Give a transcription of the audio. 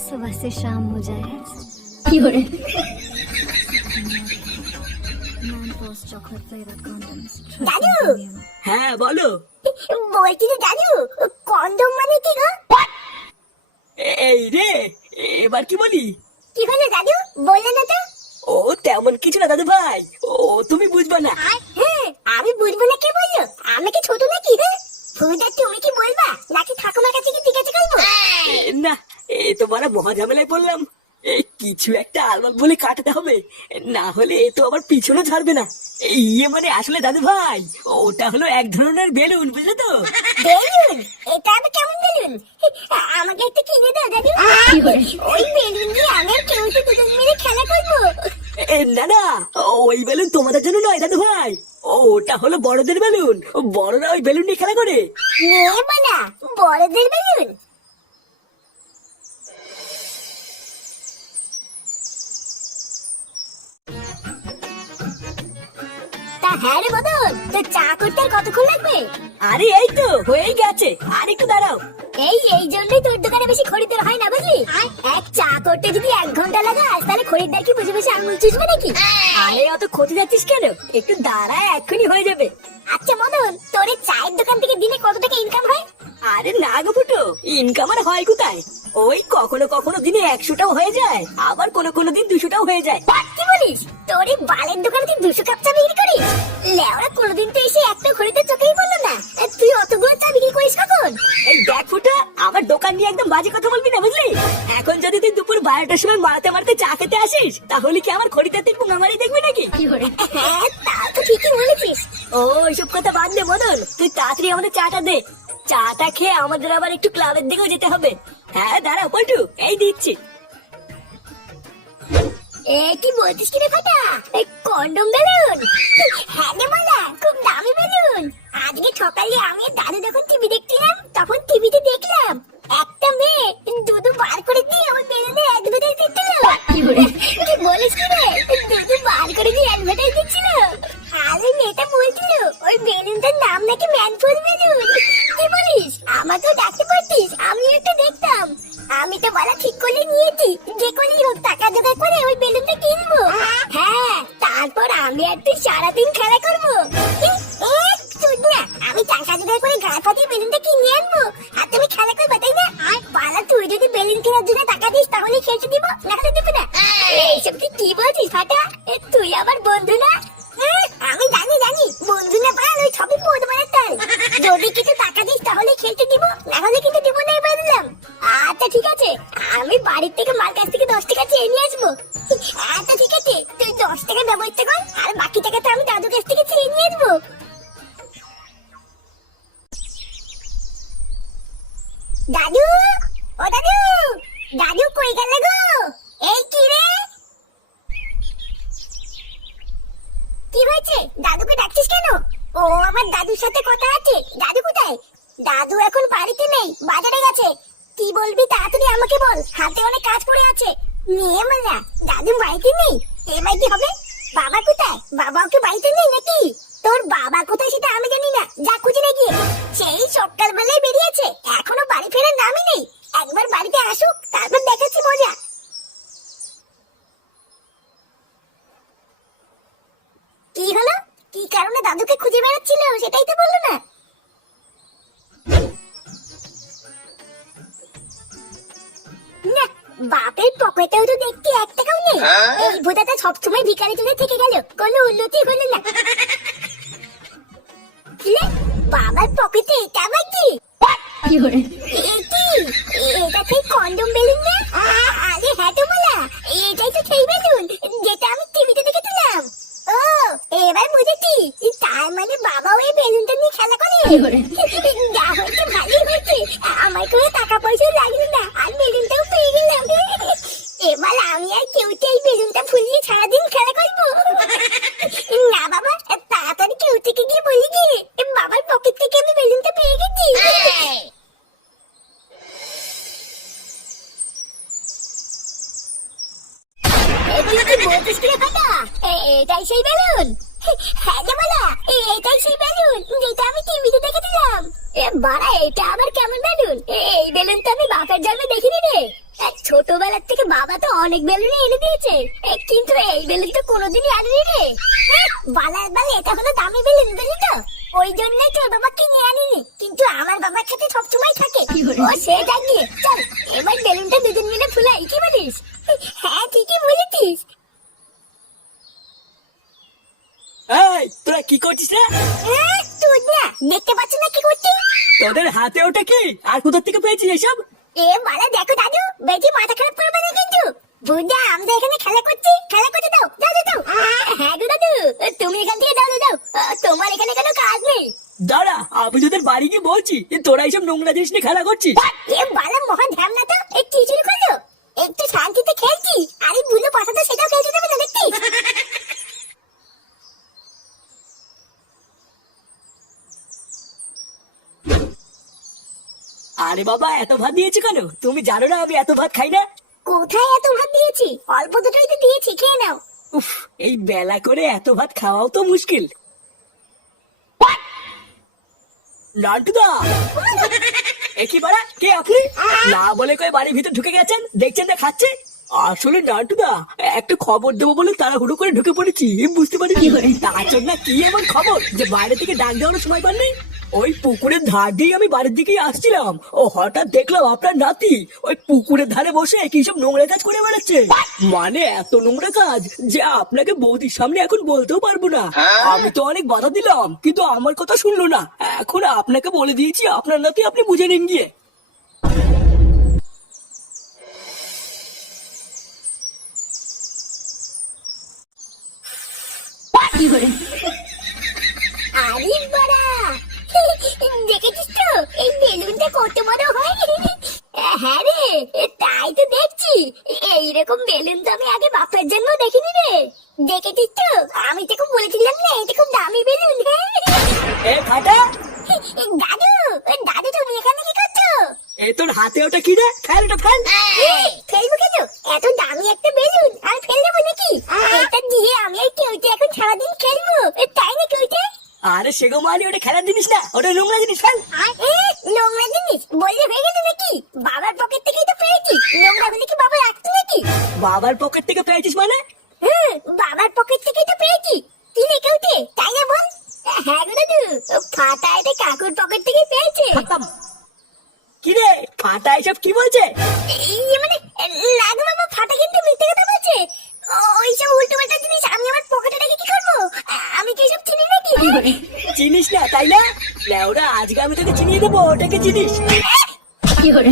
सुबह से शाम हो जाए দাদু, হ্যাঁ বলো। বলছি যে দাদু, কন্ডম মানে কি গো? এই রে, এবার কি বলি? কি হলো দাদু, বললে না তো? ও তেমন কিছু না দাদু ভাই, ও তুমি বুঝবা না। হ্যাঁ, আমি বুঝবো না, কে বললো? আমি কি ছোট নাকি? হ্যাঁ, ফুদা তুমি কি বলবা নাকি ঠাকুমার কাছে কি জিজ্ঞাসা করবো? না, এ তো বড় মহা ঝামেলায় পড়লাম। কিছু একটা আলবাল বলে কাটাতে হবে, না হলে এ তো আবার পিছনে ছাড়বে না। ইয়ে মানে আসলে দাদু ভাই, ওটা হলো এক ধরনের বেলুন, বুঝলে তো? বেলুন? এটা আবার কেমন বেলুন? আমাকে একটু কিনে দাও দাদু। ওই বেলুন দিয়ে আমি আর কেউ তো দুজন মিলে খেলা করবো। না না, ওই বেলুন তোমাদের জন্য নয় দাদু ভাই, ওটা হলো বড়দের বেলুন। বড়রা ওই বেলুন নিয়ে খেলা করে। নিয়ে বলা বড়দের বেলুন? তা হ্যাঁ রে বদন, তো চা করতে আর কতক্ষণ লাগবে? আরে এই তো হয়েই গেছে, আর একটু দাঁড়াও। এই জন্যই তোর দোকানে বেশি খরিদ্দার হয় না, বুঝলি? এক চা করতে যদি 1 ঘন্টা লাগাস, তাহলে খরিদ্দার কি বুঝে বসে আঙুল চুষবে নাকি? আরে অত ক্ষতি যাচ্ছিস কেন, একটু দাঁড়া, এক্ষুনি হয়ে যাবে। আচ্ছা মদন, তোর এই চায়ের দোকান থেকে দিনে কত টাকা ইনকাম হয়? আরে না গো ফুটো, ইনকাম আর হয় কোথায়? ওই কখনো কখনো দিনে 100টাও হয়ে যায়, আবার কোনো দিন 200টাও হয়ে যায়। কি বলিস? তোর এই বালের দোকানে তুই 200 কাপ চা বিক্রি করিস? লেওরা কোনোদিন তো এসে একটা খরিদ্দার চোখেই বললো না। তুই অতগুলো চা বিক্রি করিস কখন? এই দেখ ফুটো, আমার দোকান নিয়ে একদম বাজে কথা বলবি না, বুঝলি? এখন যদি তুই দুপুর 12টার সময় মারতে মারতে চা খেতে আসিস, তাহলে কি আমার খরিদ্দার তুই পুঙ্গামারি দেখবি নাকি? হ্যাঁ, তা তো ঠিকই বলেছিস। ও ওইসব কথা বাদ দে মদন, তুই তাড়াতাড়ি আমাদের চাটা দে। চাটা খেয়ে আমাদের আবার একটু ক্লাবের দিকেও যেতে হবে। হ্যাঁ দাঁড়াও পল্টু, এই দিচ্ছি। কি বলছিস কি রে ফাটা? Condom balloon? হ্যাঁ রে মালা, খুব দামি বেলুন। আজকে সকালে আমি আর দাদু যখন টিভি দেখছিলাম, তখন টিভিতে দেখলাম একটা মেয়ে দুধু বার করে দিয়ে ওই বেলুনের অ্যাডভার্টাইজ দিচ্ছিল। কি বলিস কি রে? দুধু বার করে দিয়ে অ্যাডভার্টাইজ দিচ্ছিল। আর ওই মেয়েটা বলছিল ওই বেলুনটার নাম নাকি ম্যানফুল বেলুন। কি বলিস? আমাকেও ডাকতে পারতিস, আমিও একটু দেখতাম। আমি তো বলা ঠিক করে নিয়েছি, যে করেই হোক টাকা জোগাড় করে ওই বেলুনটা কিনবো। হ্যাঁ, তারপর আমি আর তুই সারাদিন খেলা করবো। আমি টাকা জোগাড় করে গায়ে ফাটিয়ে বেলুনটা কিনে আনবো, আর তুমি খেলা করবে, তাই না? আর পালা, তুই যদি বেলুন কেনার জন্য টাকা দিস তাহলে খেলতে দিব, না হলে দিব না। এইসব তুই কি বলছিস ফাটা? তুই আমার বন্ধু না? আমি জানি বন্ধু না পাল, ওই সবই পদ মারার তাল। যদি কিছু টাকা দিস তাহলে খেলতে দিব, না হলে কিন্তু দিব না, এবার দিলাম। আচ্ছা ঠিক আছে, আমি বাড়ির থেকে মার কাছ থেকে 10 টাকা চেয়ে নিয়ে আসবো। আচ্ছা ঠিক আছে, তুই 10 টাকা ব্যবস্থা কর, আর বাকি টাকাটা আমি দাদুর কাছ থেকে চেয়ে নিয়ে আসবো। দাদু, ও দাদু, দাদু কই গেলে গো? এই কি রে? কি হয়েছে? দাদুকে ডাকছিস কেন? ও আমার দাদুর সাথে কথা আছে। দাদু কোথায়? দাদু এখন বাড়িতে নেই, বাজারে গেছে। কি বলবি তাড়াতাড়ি আমাকে বল, হাতে অনেক কাজ পড়ে আছে। নিয়ে মালা, দাদু বাড়িতে নেই? এবার কি হবে? বাবা কোথায়? বাবা ওকে বাড়িতে নেই নাকি? তোর বাবা কোথায় সেটা আমি জানি না, যা খুঁজে নে গিয়ে। সেই সকালবেলায় বেরিয়েছে, এখনো বাড়ি ফেরার নামই নেই। একবার বাড়িতে আসুক, তারপর দেখাচ্ছি মজা। কি হলো? কি কারণে দাদুকে খুঁজে বেড়াচ্ছিল সেটাই তো বললো না। না, বাপের পকেটেও তো দেখতে 1 টাকাও নেই। এই ভোদাটা সবসময় ভিখারি তুলে থেকে গেল, কোনো উন্নতি হলো না। কি রে? বাবার পকেটে এটা আবার কি? এটা সেই কন্ডম বেলুন না? আরে হ্যাঁ তো বলা, এটাই তো সেই বেলুন যেটা আমি টিভিতে দেখেছিলাম। ও, এবার বুঝেছি, তার মানে বাবা ওই বেলুনটা নিয়ে খেলা করে। যা হয়েছে ভালোই হয়েছে, আমার কোনো টাকা পয়সা লাগলো না, আর বেলুনটাও পেয়ে গেলাম। এবার আমি আর কেউতে এই বেলুনটা ফুলিয়ে সারাদিন খেলা করবো। না বাবা, তাড়াতাড়ি কেউ থেকে গিয়ে বলি গিয়ে বাবার পকেট থেকে আমি বেলুনটা পেয়ে গেছি। এগুলো কি বলছিস কি ফাটা? এটাই সেই বেলুন? হ্যাঁ রে বলা, এটাই সেই বেলুন যেটা আমি টিভিতে দেখেছিলাম। বাড়া, এইটা আবার কেমন বেলুন? এই বেলুন তো আমি বাপের জন্মে দেখিনি রে। ছোটবেলার থেকে বাবা তো অনেক বেলুনই এনে দিয়েছে, কিন্তু এই বেলুন তো কোনোদিনই আনেনি রে। বালার বাল, এটা হলো দামি বেলুন, বুঝলি তো? ওই জন্যই তোর বাবা কিনে আনিনি, কিন্তু আমার বাবার কাছে সবসময় থাকে। ও সেটা গিয়ে চল এবার বেলুনটা দুজন মিলে ফুলাই, কি বলিস? হ্যাঁ ঠিকই বলেছিস। এই তোরা কি করছিস রে? তুই না দেখতে পাচ্ছ না কি করছিস? তোদের হাতে ওটা কি, আর কোথা থেকে পেয়েছিস এসব? বালা দেখো দাদু, বেশি মাথা খারাপ করবে না কিন্তু। বুঝা, আমরা এখানে খেলা করছি, খেলা করতে দাও দাও দাও দাও। হ্যাঁ গো দাদু, তুমি এখান থেকে দাও দাও দাও। তোমার এখানে কোনো কাজ নেই। দাঁড়া, আমি তোদের বাড়ি গিয়ে বলছি যে তোরা এইসব নোংরা জিনিস নিয়ে খেলা করছিস। বালা মহা ধ্যামনা তো, কি শুরু করলো? একটু শান্তিতে খেলছি, আরে বুলো পাশা তো সেটাও খেলতে দেবে না, দেখছিস? আরে বাবা, এত ভাত দিয়েছি কেন? তুমি জানো না আমি এত ভাত খাই না? কোথায় এত ভাত দিয়েছি? অল্প দুটোই তো দিয়েছি, খেয়ে নাও। উফ, এই বেলা করে এত ভাত খাওয়াও তো মুশকিল। নান্টুদা, একই বাড়া, কে আপনি? না বলে কই বাড়ির ভিতর ঢুকে গেছেন, দেখছেন না খাচ্ছে। আসলে নান্টুদা, একটা খবর দেবো বলে তাড়াহুড়ো করে ঢুকে পড়েছি, বুঝতে পারি কি করে। তার জন্য কি এমন খবর যে বাইরে থেকে ডাক দেওয়ার সময় পাননি? ওই পুকুরের ধার দিয়ে আমি বাড়ির দিকেই আসছিলাম, ও হঠাৎ দেখলাম আপনার নাতি ওই পুকুরের ধারে বসে কি সব নোংরা কাজ করে বেড়াচ্ছে। মানে এত নোংরা কাজ যে আপনাকে বৌদির সামনে এখন বলতেও পারবো না। আমি তো অনেক বাধা দিলাম, কিন্তু আমার কথা শুনলো না। এখন আপনাকে বলে দিয়েছি, আপনার নাতি আপনি বুঝে নিন গিয়ে। আরে বাড়া, দেখেছিস তো এই বেলুনটা কত বড় হয়? হ্যাঁ রে, তাই তো দেখছি। এইরকম বেলুন তো আমি আগে বাপের জন্য দেখিনি রে। দেখেছিস তো, আমি তোকে বলেছিলাম না এটা খুব দামি বেলুন। এ ফাটা, দাদু, দাদু তুমি এখানে কি করছো? এ তোর হাতে ওটা কি রে? ফেল ওটা, ফেল। ফেলবো কেন? এত দামি একটা বেলুন আর ফেল দেবো নাকি? এটা দিয়ে আমি আর কেউতে এখন সারাদিন খেলবো, তাই না কেউতে? আরে সেগো মানি, ওটা খেলার জিনিস না, ওটা নোংরা জিনিস, ফেল। নোংরা জিনিস বললে হয়ে গেছে নাকি? বাবার পকেট থেকেই তো পেয়েছি, নোংরা হলে কি বাবা রাখতো নাকি? বাবার পকেট থেকে পেয়েছিস মানে? বাবার পকেট থেকেই তো পেয়েছি। তুই নে কেউতে, তাই না বল? হ্যাঁ গো দাদু, ফাটা এটা কাকুর পকেট থেকেই পেয়েছে। কি রে ফাটা, এসব কি বলছে? মানে লাগু বাবা, ফাটা কিন্তু মিথ্যে কথা বলছে। ওইসব উল্টো পাল্টা জিনিস আমি আমার পকেটে রেখে কি করবো? আমি কি এসব চিনি নাকি? চিনিস না তাই না? লেওরা, আজকে আমি তোকে চিনিয়ে দেবো ওটাকে চিনিস। কি করে